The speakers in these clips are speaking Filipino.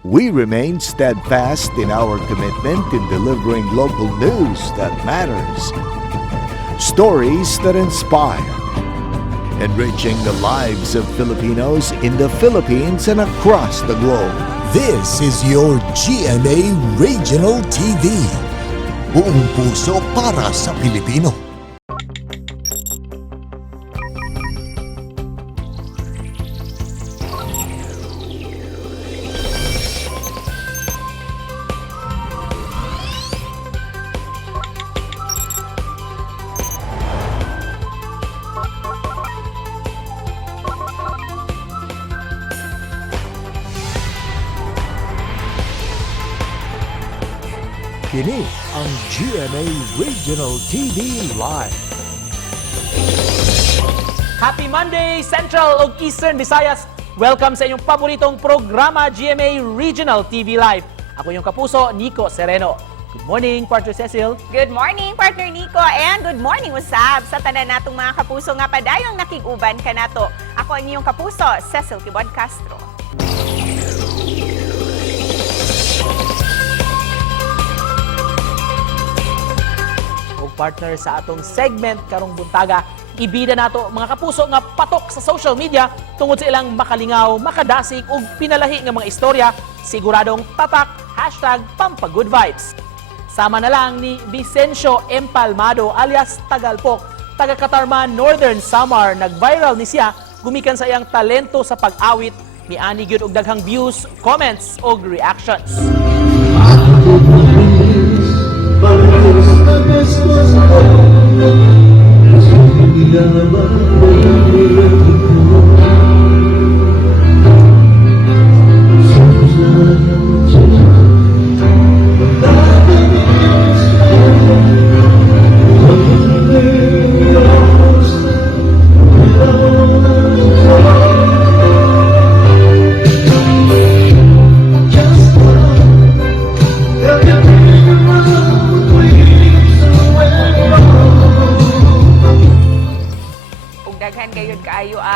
We remain steadfast in our commitment in delivering local news that matters, stories that inspire, enriching the lives of Filipinos in the Philippines and across the globe. This is your GMA Regional TV. Buong puso para sa Pilipino. Kini ang GMA Regional TV Live. Happy Monday, Central ug Eastern Visayas! Welcome sa inyong paboritong programa, GMA Regional TV Live. Ako yung kapuso, Nico Sereno. Good morning, Partner Cecil. Good morning, Partner Nico, and good morning, usab sa tanan natong mga kapuso nga padayong nakig-uban kanato. Ako ang inyong kapuso, Cecil Kibon Castro. Partner sa atong segment karong buntaga, ibida nato mga kapuso nga patok sa social media tungod sa ilang makalingaw, makadasig ug pinalahi nga mga istorya, siguradong tatak #pampagoodvibes. Sama na lang ni Vicencio Empalmado alias Tagalpok, taga Katarman, Northern Samar. Nag-viral ni siya gumikan sa iyang talento sa pag-awit, miani gyud og daghang views, comments ug reactions.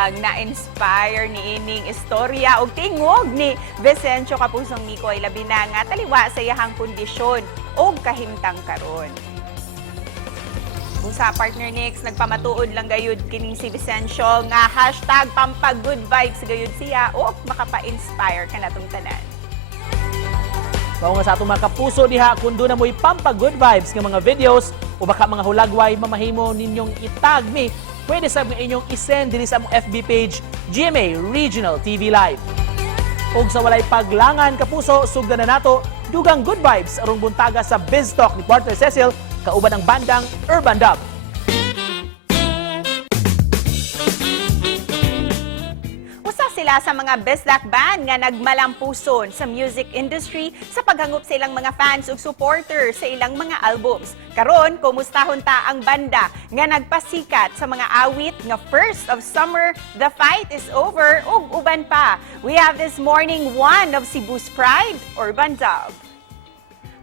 Na-inspire ni ining istorya og tingog ni Vicencio Kapusong Nico ay labi na nga taliwa sa iyahang kondisyon og kahimtang karon. Kung sa Partner Nix, nagpamatuod lang gayud kining si Vicencio nga #pampagoodvibes gayud siya o makapa-inspire kanatong tanan. Mao nga sa atong mga kapuso diha kung doon na mo'y pampagoodvibes nga mga videos o baka mga hulagway mamahimo ninyong itag me, pwede sa inyong isend din sa among FB page GMA Regional TV Live. Ug sa walay paglangan kapuso, sugdan na nato dugang good vibes arong buntaga sa Biz Talk ni Partner Cecil kauban ang bandang Urbandub. Sila sa mga besdak band nga nagmalampuson sa music industry sa paghangop sa ilang mga fans ug supporters sa ilang mga albums. Karon, kumustahon ta ang banda nga nagpasikat sa mga awit nga First of Summer, The Fight is Over ug uban pa. We have this morning one of Cebu's pride, Urbandub.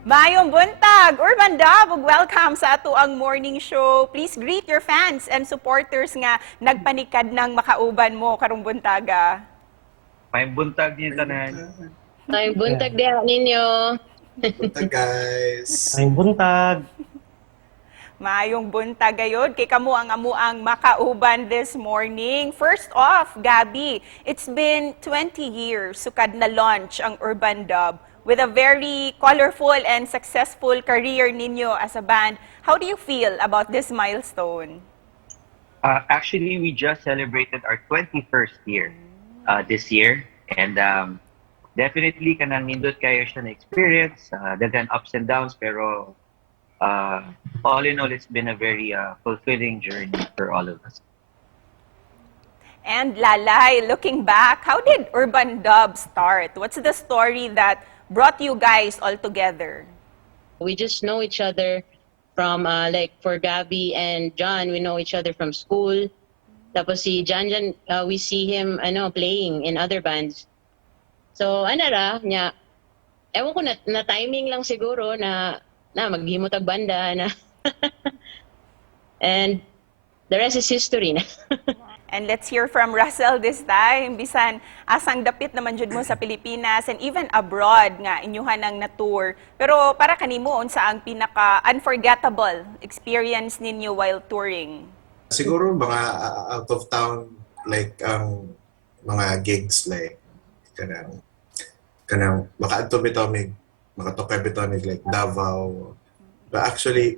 Mayong buntag, Urbandub, ug welcome sa ato ang morning show. Please greet your fans and supporters nga nagpanikad ng makauban mo karong buntaga. Mayong buntag niyo tanan. Mayong buntag diha ninyo. Buntag guys. Mayong buntag. Mayong buntag gayod kay kamo ang amuang makauban this morning. First off, Gabi, it's been 20 years sukad na launch ang Urbandub. With a very colorful and successful career ninyo as a band, how do you feel about this milestone? Actually, we just celebrated our 21st year this year. And definitely, kanang nindot kayo siya na experience. Daghan ups and downs, pero all in all, it's been a very fulfilling journey for all of us. And Lalay, looking back, how did Urbandub start? What's the story that brought you guys all together? We just know each other from, like for Gabby and John, we know each other from school. Tapos si John, we see him playing in other bands. So niya, ewan ko na timing lang siguro na maghimutag banda na. And the rest is history na. And let's hear from Russell this time. Bisan, asang dapit naman jud mo sa Pilipinas and even abroad nga inyuhan ang na-tour. Pero para kanimo, unsa ang pinaka-unforgettable experience ninyo while touring? Siguro mga out of town, like ang mga gigs, like kanang makaadto bitaw makatokay bitaw like Davao. But actually,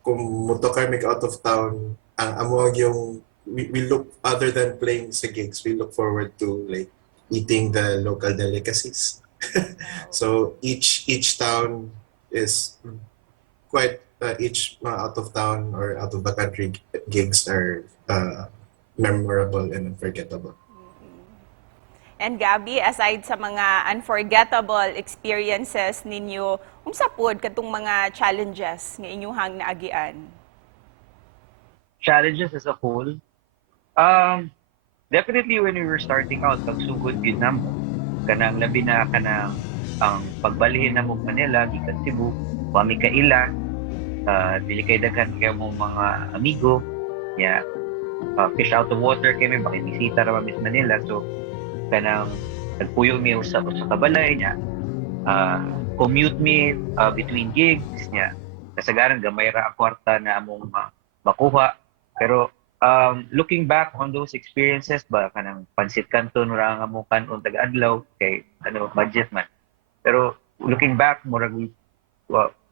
kung mutokay out of town, ang amo yung we look, other than playing sa gigs, we look forward to like eating the local delicacies. So each town is quite each out of town or out of the country gigs are memorable and unforgettable. And Gabby, aside sa mga unforgettable experiences ninyo, unsa pod katong mga challenges nga inyuhang naagian? Challenges as a whole. Definitely when we were starting out, pagsugod yun na mo. Kanang labi na kanang ang pagbalihin na mo Manila, gikan Cebu, wami ka ila, dili kay daghan kay mo mga amigo, yeah, fish out of water kami, makibisita ra mi sa Manila. So, kanang nagpuyo mi usab sa kabalay niya, commute me between gigs niya. Kasagaran gamay ra ang kwarta na among makuha. Pero looking back on those experiences, ba kanang pansit kanton ra nga mo kanon taga-adlaw kay budget man. Pero looking back, murag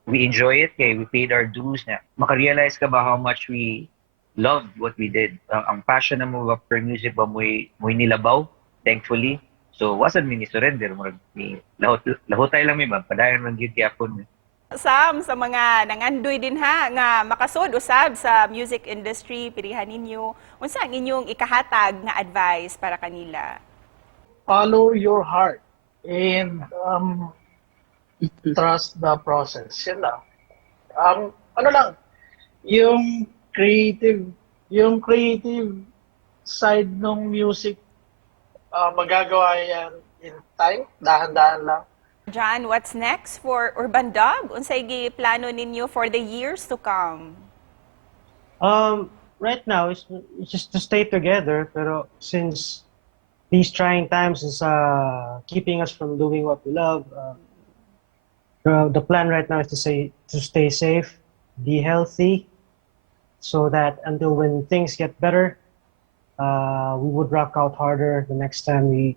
we enjoy it kay we paid our dues na. Maka-realize ka ba how much we loved what we did. Ang passion na mo for music ba mo'y nilabaw, thankfully. So wasn't mini surrender, murag ni lahotay lang mi ba padayon man gyud gyapon. Sam, sa mga nangandoy din ha, nga makasud usab sa music industry, pilihan ninyo, unsa ang inyong ikahatag nga advice para kanila? Follow your heart and trust the process. Yan lang. Ano lang, yung creative side ng music, magagawa yan in time, dahan-dahan lang. John, what's next for Urbandub? Unsay plano ninyo for the years to come? Right now, it's just to stay together. Pero since these trying times is keeping us from doing what we love, the plan right now is to stay safe, be healthy, so that until when things get better, we would rock out harder the next time we,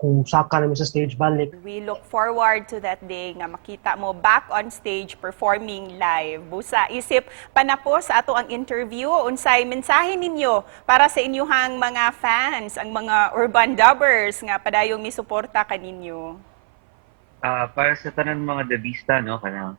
kung saka namin sa stage balik. We look forward to that day nga makita mo back on stage performing live. Busa, isip, panapos sa ato ang interview. Unsay mensahe ninyo para sa inyuhang mga fans, ang mga Urbandubbers nga padayong misuporta kaninyo? Para sa tanan mga dabista, no, kanang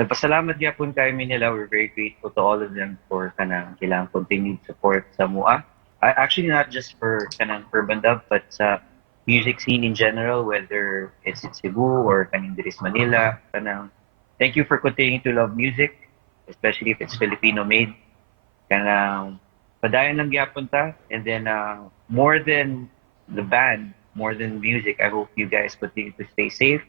nagpasalamat gyapon kay nila. We're very grateful to all of them for kanang ilang continued support sa MUA. Actually, not just for kanang Urbandub, but sa music scene in general, whether it's in Cebu or kaning diri sa Manila. Kanang thank you for continuing to love music, especially if it's Filipino made. Kanang padayon lang gyapon ta, and then more than the band, more than music, I hope you guys continue to stay safe.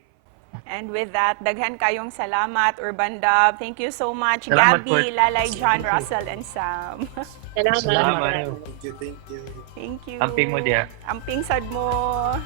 And with that, daghan kayong salamat, Urbandub. Thank you so much, Salamat Gabby, po. Lalay, John, Russell, and Sam. Salamat. Salamat. Thank you. Thank you. Amping mo diya. Amping sad mo.